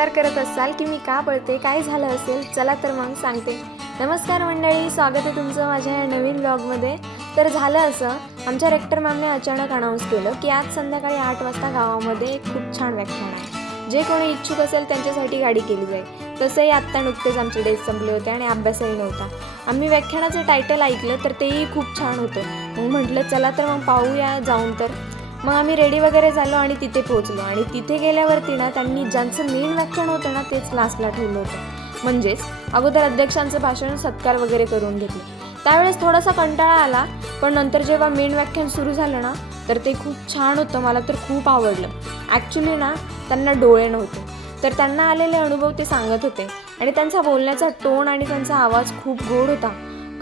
विचार करत असाल की मी का पळते, काय झालं असेल, चला तर मग सांगते। नमस्कार मंडळी, स्वागत आहे तुमचं माझ्या या नवीन व्लॉगमध्ये। तर झालं असं, आमच्या रेक्टर मॅमने अचानक अनाऊन्स केलं की आज संध्याकाळी 8 वाजता गावामध्ये एक खूप छान व्याख्यान आहे। जे कोणी इच्छुक असेल त्यांच्यासाठी गाडी केली जाईल। तसंही आत्ता नुकतेच आमचे डेज संपले होते आणि अभ्यासही नव्हता। आम्ही व्याख्यानाचं टायटल ऐकलं तर तेही खूप छान होतं। मग म्हटलं चला तर मग पाहूया जाऊन तर। मग आम्ही रेडी वगैरे झालो आणि तिथे पोहोचलो आणि तिथे गेल्यावरती ना त्यांनी ज्यांचं मेन व्याख्यान होतं ना तेच लास्टला ठेवलं होतं। म्हणजेच अगोदर अध्यक्षांचं भाषण सत्कार वगैरे करून घेतले। त्यावेळेस थोडासा कंटाळा आला, पण नंतर जेव्हा मेन व्याख्यान सुरू झालं ना तर ते खूप छान होतं। मला तर खूप आवडलं। ॲक्च्युली ना त्यांना डोळे नव्हते, तर त्यांना आलेले अनुभव ते सांगत होते आणि त्यांचा बोलण्याचा टोन आणि त्यांचा आवाज खूप गोड होता।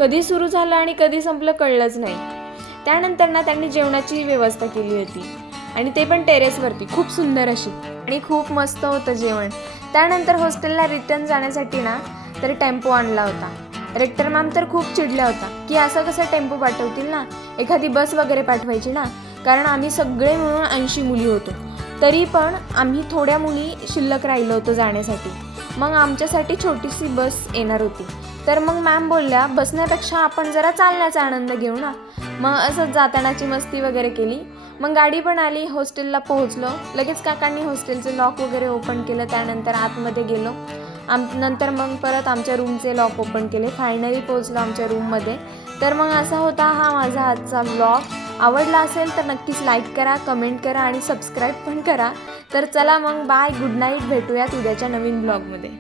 कधी सुरू झालं आणि कधी संपलं कळलंच नाही। त्यानंतर ना त्यांनी जेवणाची व्यवस्था केली होती आणि ते पण टेरेसवरती, खूप सुंदर अशी, आणि खूप मस्त होतं जेवण। त्यानंतर हॉस्टेलला रिटर्न जाण्यासाठी ना तर टेम्पो आणला होता। रेक्टर मॅम तर खूप चिडल्या होता की असं कसं टेम्पो पाठवतील ना, एखादी बस वगैरे पाठवायची ना, कारण आम्ही सगळे मिळून 80 मुली होतो। तरी पण आम्ही थोड्या मुली शिल्लक राहिलो होतो जाण्यासाठी। मग आमच्यासाठी छोटीशी बस येणार होती, तर मग मॅम बोलल्या बसण्यापेक्षा आपण जरा चालण्याचा आनंद घेऊ ना। मग असंच जातानाची मस्ती वगैरे केली। मग गाडी पण आली, हॉस्टेलला पोहोचलो। लगेच काकांनी हॉस्टेलचं लॉक वगैरे ओपन केलं, त्यानंतर आतमध्ये गेलो। नंतर मग परत आमच्या रूमचे लॉक ओपन केले। फायनली पोहोचलो आमच्या रूममध्ये। तर मग असा होता हा माझा आजचा व्लॉग। आवडला असेल तर नक्कीच लाईक करा, कमेंट करा आणि सबस्क्राईब पण करा। तर चला मग बाय, गुड नाईट, भेटूयात उद्याच्या नवीन व्लॉगमध्ये।